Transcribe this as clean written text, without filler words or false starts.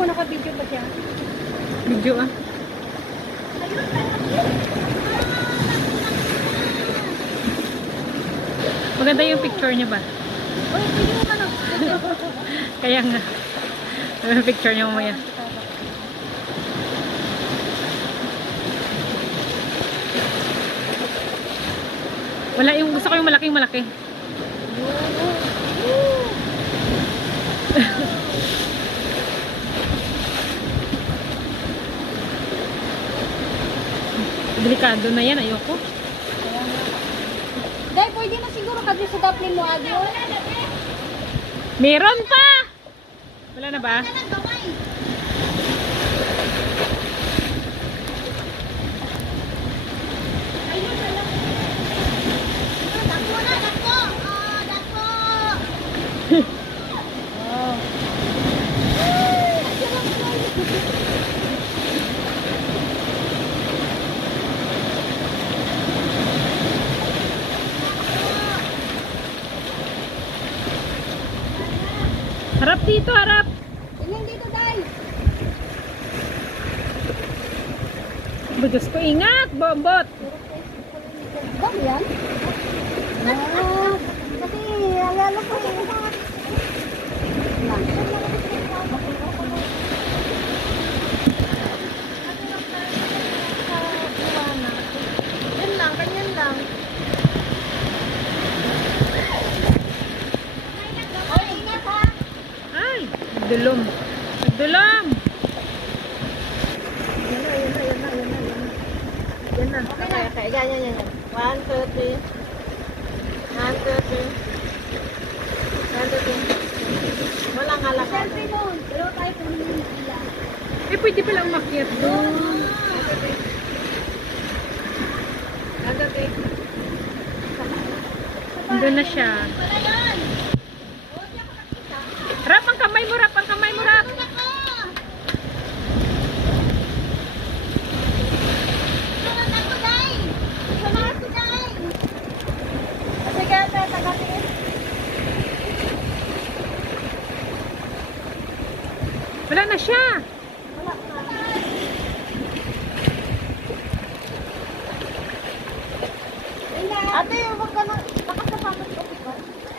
ko naka-video ba siya? Video ah. Maganda yung picture niya ba? Uy, video mo ka na. Kaya nga. Yung picture niya mamaya. Wala yung gusto ko yung malaking malaki. Delikado na yan, ayoko. Dahil pwede na siguro kasi sa daplin mo, Adi. Meron pa! Wala na ba? Harap dito, harap! Ilan dito, Day? Diyos ko, ingat! Bombot! Ba yan? Ah, kasi alala ko eh. Yan lang, ganyan lang. Oh, ingat ha! Ay! Nagdulom! Nagdulom! Yan na. Yan na. Okay, ganyan. 1, 2, 3. 1, 2, 3. 1, 2, 3. Walang alak. Selfie doon. Pero tayo punin sila. Eh, pwede palang umakyat doon. Agad eh. Doon na siya. Rap ang kamay mo, rap ang kamay mo, rap! Wala na siya!